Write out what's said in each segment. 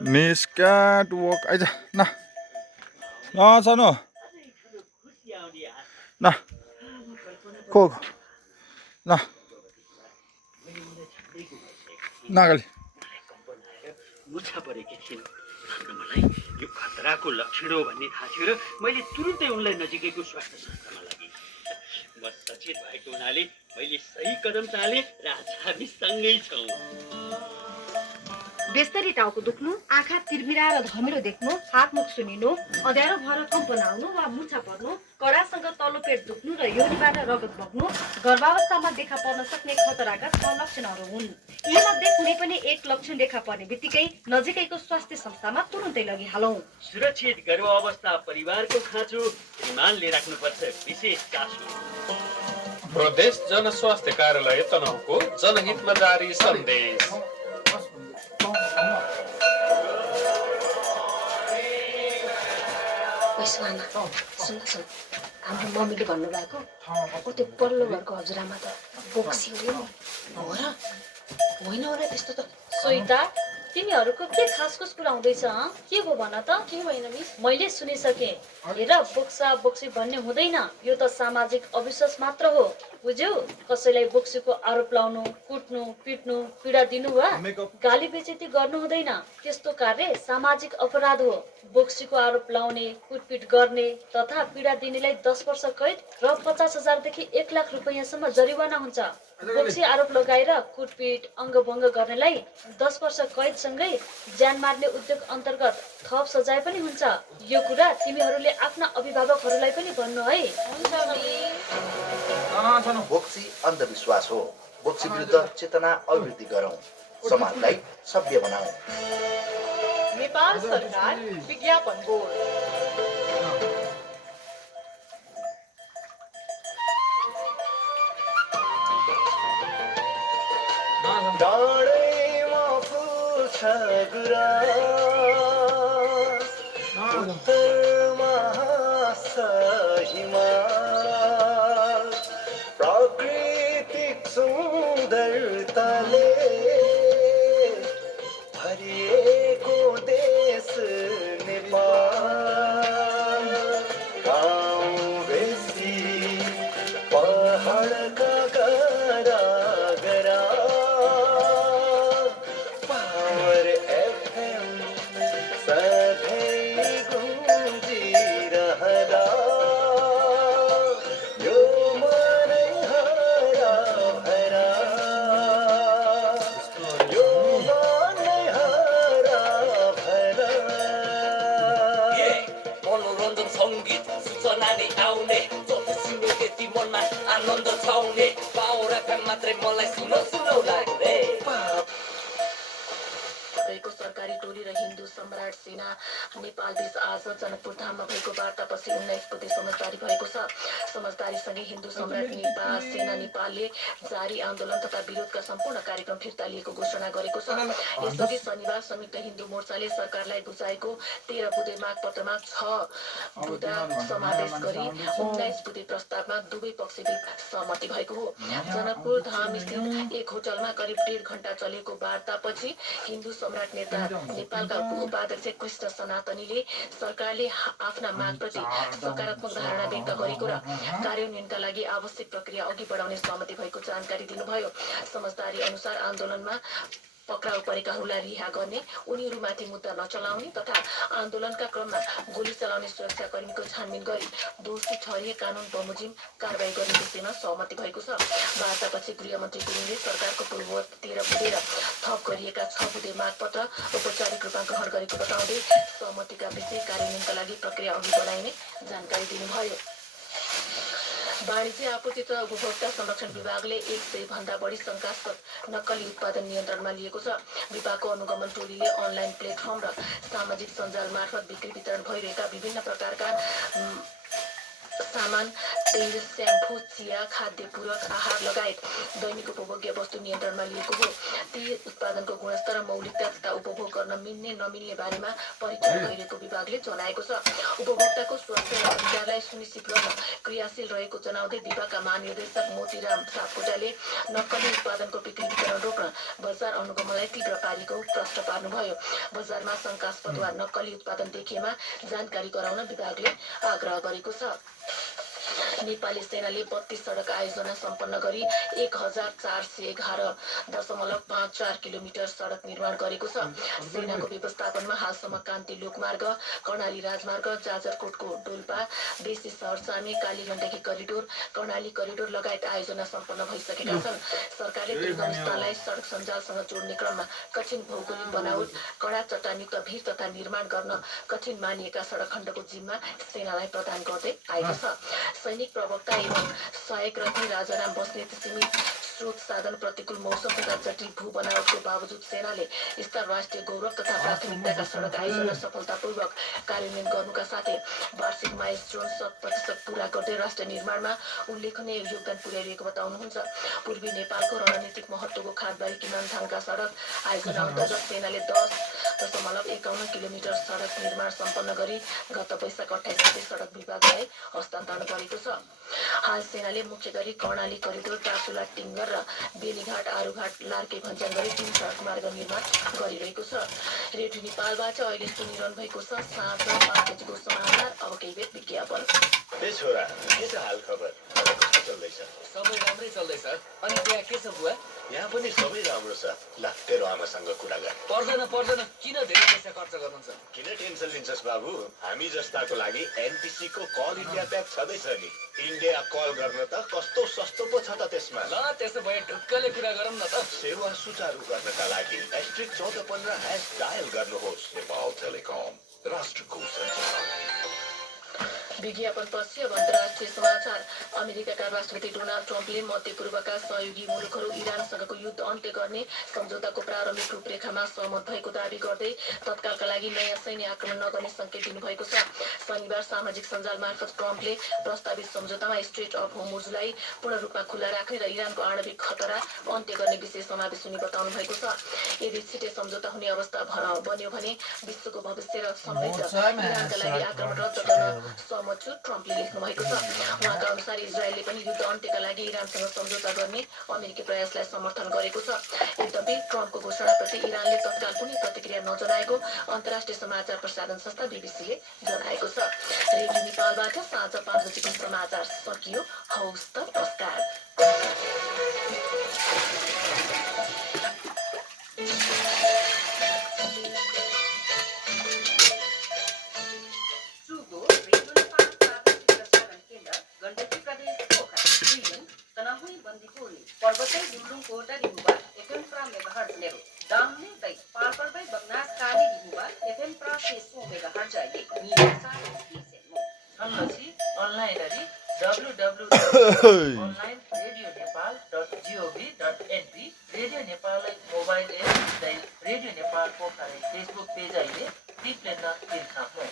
Miss Catwalk aja. Nah, nah sono. Nah, kok. Nah, nah kali. मुर्छा परेकी थिइन् र मलाई यो खतराको लक्षण हो भन्ने थाहा थियो र मैले तुरुन्तै उनलाई नजिकैको स्वास्थ्य संस्थामा लगेँ। म सचेत भएको हुनाले मैले सही कदम चाले र आज हामी सँगै छौँ। बेस्तरी टाउको दुख्नु, आँखा तिरमिराएर धमिलो देख्नु, हातमुख सुनिनु, अँध्यारो भएर कम्पन आउनु वा मुर्छा पर्नु, कडासँग तल्लो पेट दुख्नु र योनिबाट रगत बग्नु गर्भावस्थामा देखा पर्न सक्ने खतराका 6 लक्षणहरू हुन्। यीमध्ये कुनै पनि एक लक्षण देखा पर्ने बित्तिकै नजिकैको स्वास्थ्य संस्थामा तुरुन्तै लगिहालौँ। सुरक्षित गर्भावस्था परिवारको खाँचो श्रीमानले राख्नुपर्छ विशेष चासो। प्रदेश जनस्वास्थ्य कार्यालय तनहुँको जनहितमा जारी सन्देश। सुन हाम्रो मम्मीले भन्नुभएको त्यो पल्लो घरको हजुरआमा त बोक्सी हो र होइन होला त्यस्तो त। स्वेता तिमीहरूको के खासखुस कुरा हुँदैछ? के भयो भन त? के भएन मिस? मैले सुनिसकेँ। हेर बोक्सा बोक्सी भन्ने हुँदैन, यो त सामाजिक अविश्वास मात्र हो, बुझ्यौ? कसैलाई बोक्सीको आरोप लाउनु, कुट्नु, पिट्नु, पीडा दिनु वा गाली बेइज्जती गर्नु हुँदैन। त्यस्तो कार्य सामाजिक अपराध हो। बोक्सीको आरोप लाउने, कुटपिट गर्ने तथा पीडा दिनेलाई 10 वर्ष कैद र 50,000 देखि 1 लाख रुपैयाँसम्म जरिवाना हुन्छ। बोक्सी आरोप लगाएर कुटपिट अङ्गभङ्ग गर्नेलाई 10 वर्ष कैदसँगै ज्यान मार्ने उद्योग अन्तर्गत थप सजाय पनि हुन्छ। यो कुरा तिमीहरूले आफ्ना अभिभावकहरूलाई पनि भन्नु है। बोक्सी अन्धविश्वास हो। बोक्सी विरुद्ध चेतना अभिवृद्धि गरौँ, समाजलाई सभ्य बनाऊ। नेपाल सरकार विज्ञापन बोर्ड। डाँडैमा फुल्छ गुराँस, उत्तरमा हाँस्छ हिमाल, प्राकृतिक सुन्दरताले भरिएको देश नेपाल। गाउँ बेसी पहाडका गरा गरा, पावर FM सधैँ गुन्जिरहँदा, यो मनै हरा भरा, यो मनै हरा भरा। मनोरञ्जन सङ्गीत सूचनाले आउने, जति सुन्यो त्यति मनमा आनन्द छाउने, पावर FM मात्रै मलाई सुनौ सुनौ लाग्ने। भएको सरकारी टोली र हिन्दू सम्राट सेना नेपाल बीच आज जनकपुर धाममा भएको वार्तापछि 19 बुधे समझदारी भएको छ। समझदारीसँगै हिन्दू सम्राट नेपाल सेना नेपालले जारी आन्दोलन तथा विरोधका सम्पूर्ण कार्यक्रम फिर्ता लिएको घोषणा गरेको छ। यसअघि शनिबार संयुक्त हिन्दू मोर्चाले सरकारलाई बुझाएको 13 बुधे मागपत्रमा 6 बुँदा समावेश गरी 19 बुधे प्रस्तावमा दुवै पक्षबीच सहमति भएको हो। जनकपुर धाम स्थित एक होटलमा करिब 1.5 घण्टा चलेको वार्तापछि हिन्दू सम्राट नेता नेपालका उपाध्यक्ष कृष्ण सनातनीले सरकारले आफ्ना मागप्रति सकारात्मक धारणा व्यक्त गरेको र कार्यान्वयनका लागि आवश्यक प्रक्रिया अघि बढाउने सहमति भएको जानकारी दिनुभयो। समझदारी अनुसार आन्दोलनमा पक्राउ परेकाहरूलाई रिहा गर्ने, उनीहरूमाथि मुद्दा नचलाउने तथा आन्दोलनका क्रममा गोली चलाउने सुरक्षाकर्मीको छानबिन गरी दोषी ठहरिए कानुन बमोजिम कारबाही गर्ने विषयमा सहमति भएको छ। वार्तापछि गृहमन्त्री गुरुङले सरकारको पूर्ववत 13 बुधे र थप गरिएका 6 बुधे मागपत्र औपचारिक रूपमा ग्रहण गरेको बताउँदै सहमतिका विषय कार्यान्वयनका लागि प्रक्रिया अघि बढाइने जानकारी दिनुभयो। वाणिज्य आपूर्ति तथा उपभोक्ता संरक्षण विभागले 100 भन्दा बढी शंकास्पद नक्कली उत्पादन नियन्त्रणमा लिएको छ। विभागको अनुगमन टोलीले अनलाइन प्लेटफर्म र सामाजिक सञ्जाल मार्फत बिक्री वितरण भइरहेका विभिन्न प्रकारका सामान तेल स्याम्पू चिया खाद्य पूरक आहार लगायत दैनिक उपभोग्य वस्तु नियन्त्रणमा लिएको हो। ती उत्पादनको गुणस्तर र मौलिकता तथा उपभोग गर्न मिल्ने नमिल्ने बारेमा परीक्षण गरिरहेको विभागले जनाएको छ। उपभोक्ताको स्वास्थ्य र अधिकारलाई सुनिश्चित गर्न क्रियाशील रहेको जनाउँदै विभागका महानिर्देशक मोतीराम सापकोटाले नक्कली उत्पादनको बिक्री वितरण रोक्न बजार अनुगमनलाई तीव्र पारेको प्रश्न पार्नुभयो। बजारमा शंकास्पद वा नक्कली उत्पादन देखिएमा जानकारी गराउन विभागले आग्रह गरेको छ। नेपाली सेनाले 32 सडक आयोजना सम्पन्न गरी 1411.54 किलोमिटर सडक निर्माण गरेको छ। सेनाको व्यवस्थापनमा हालसम्म कान्ति लोकमार्ग, कर्णाली राजमार्ग, जाजरकोटको डोल्पा, बेसी सहरसामी, कालीगण्डकी करिडोर, कर्णाली करिडोर लगायत आयोजना सम्पन्न भइसकेका छन्। सरकारले दुर्गम स्थानलाई सडक सञ्जालसँग जोड्ने क्रममा कठिन भौगोलिक बनावट, कडा चट्टानयुक्त भिर तथा निर्माण गर्न कठिन मानिएका सडक खण्डको जिम्मा सेनालाई प्रदान गर्दै आएको छ। सैनिक प्रवक्ता एवं सहायक रथी राजाराम बस्नेत सीमित स्रोत साधन, प्रतिकूल मौसम तथा जटिल भू बनावटको बावजुद सेनाले यस्ता राष्ट्रिय गौरव तथा प्राथमिकताका सडक आयोजना सफलतापूर्वक कार्यान्वयन गर्नुका साथै वार्षिक माइलस्टोन 100% पूरा गर्दै राष्ट्र निर्माणमा उल्लेखनीय योगदान पुर्याइरहेको बताउनुहुन्छ। पूर्वी नेपालको रणनीतिक महत्त्वको खादबारी किमनथाङका सडक आयोजना अन्तर्गत सेनाले 10.51 किलोमिटर सडक निर्माण सम्पन्न गरी गत वैशाख 28 गते सडक विभागलाई हस्तान्तरण गरेको छ। हाल सेनाले मुख्य गरी कर्णाली करिडोर, टासुला टिङ्गर र बेलीघाट आरुघाट लार्के भन्ज्याङ गरी 3 सडक मार्ग निर्माण गरिरहेको छ। रेडियो नेपालबाट अहिले सुनिरहनु भएको छ साँझ 5 बजेको समाचार। अब केही बेर विज्ञापन। छोरा के छ हाल खबर? कस्तो चल्दैछ? सबै राम्रै चल्दैछ। अनि त्यहाँ के छ बुवा? यहाँ पनि सबै राम्रो छ। ल तेरो आमासँग कुरा गर। पर्दैन किन धेरै पैसा खर्च गर्नुहुन्छ? किन टेन्सन लिन्छस् बाबु? हामी जस्ताको लागि एनटिसी को कल इन्डिया प्याक छँदैछ नि। इन्डिया कल गर्न त कस्तो सस्तो पो छ त त्यसमा। ल त्यसो भए ढुक्कले कुरा गरौँ न त। सेवा सुचारू गर्नका लागि *1415# डायल गर्नुहोस्। नेपाल टेलिकम, राष्ट्रको सञ्चार। विज्ञापनपछि अब अन्तर्राष्ट्रिय समाचार। अमेरिकाका राष्ट्रपति डोनाल्ड ट्रम्पले मध्यपूर्वका सहयोगी मुलुकहरू इरानसँगको युद्ध अन्त्य गर्ने सम्झौताको प्रारम्भिक रूपरेखामा सहमत भएको दावी गर्दै तत्कालका लागि नयाँ सैन्य आक्रमण नगर्ने सङ्केत दिनुभएको छ। शनिबार सामाजिक सञ्जाल मार्फत ट्रम्पले प्रस्तावित सम्झौतामा स्ट्रेट अफ होर्मुजलाई पूर्ण रूपमा खुला राख्ने र इरानको आणविक खतरा अन्त्य गर्ने विषय समावेश हुने बताउनु भएको छ। यदि छिटै सम्झौता हुने अवस्था बन्यो भने विश्वको भविष्य र समृद्ध इरानका लागि आक्रमण रद्द गर्न ट्रम्पले लेख्नु भएको छ। उहाँका अनुसार इजरायलले पनि युद्ध अन्त्यका लागि इरानसँग सम्झौता गर्ने अमेरिकी प्रयासलाई समर्थन गरेको छ। यद्यपि ट्रम्पको घोषणाप्रति इरानले तत्काल कुनै प्रतिक्रिया नजनाएको अन्तर्राष्ट्रिय समाचार प्रसारण संस्था बीबीसीले जनाएको छ। रेडियो नेपालबाट साँझ 5 बजेको समाचार सकियो। हवस् त, नमस्कार। पर्वतै दुर्लुङकोटा दिहुबा एफएम प्रा मेगाहर्ज नेरो दामने दै पालपर्बै बगनास काली दिहुबा एफएम प्रा 600 मेगाहर्ज आइए मीसा किसेमो हमलसी अनलाइन रि www.onlineradionepal.gov.np radio Nepal mobile app दै radio Nepal Pokhara Facebook page आइले टिप्लेन तिर्खामो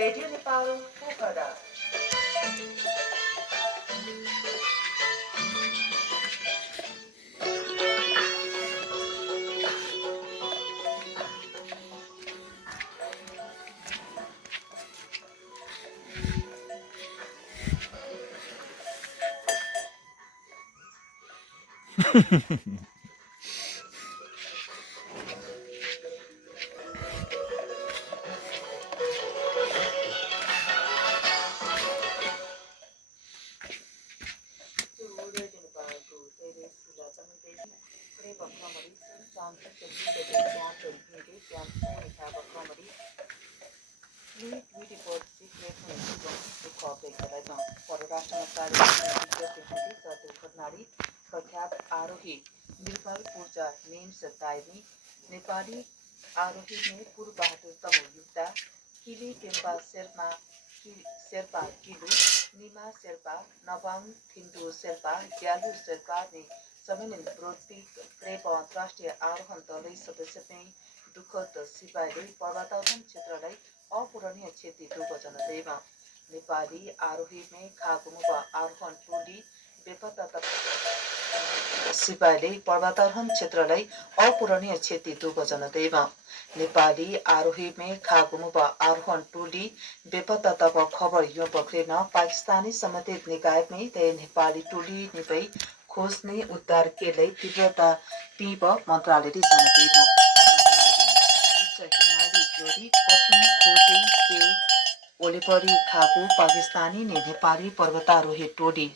रेडियो नेपाल पोखरा। प्रख्यात आरोही बिरबल पूर्जा नेम्स दाइमी नेपाली आरोही में पूर्व बहादुर तमु युक्ता किली पेम्पा शेर्पा किलु निमा शेर्पा नवाङ थिन्डु शेर्पा ग्यालु शेर्पा ने समेलन ब्रोडपीक क्रेप अन्तर्राष्ट्रिय आरोहण दलै सदस्य दुःखद सिपाहीले पर्वतारोहण क्षेत्रलाई अपूरणीय क्षति दुर्घटना नेपाली आरोही में खागुम व आरोहण टोली बेपत्ता सिपाहीले पर्वतारोहण क्षेत्रलाई अपूरणीय क्षति दुर्घटना दैव नेपाली आरोही में खागुम व आरोहण टोली बेपत्ता तब खबर यो पक्रेन पाकिस्तानी समर्थित निकाय में तय नेपाली टोली निपै खोज्ने उद्धार केलाई तीव्रता पीब मन्त्रालयले जानकारी उच्च हिमाली जोडी कठिन खोजी के ओलेपरी खाको पाकिस्तानी ने नेपाली पर्वतारोही टोली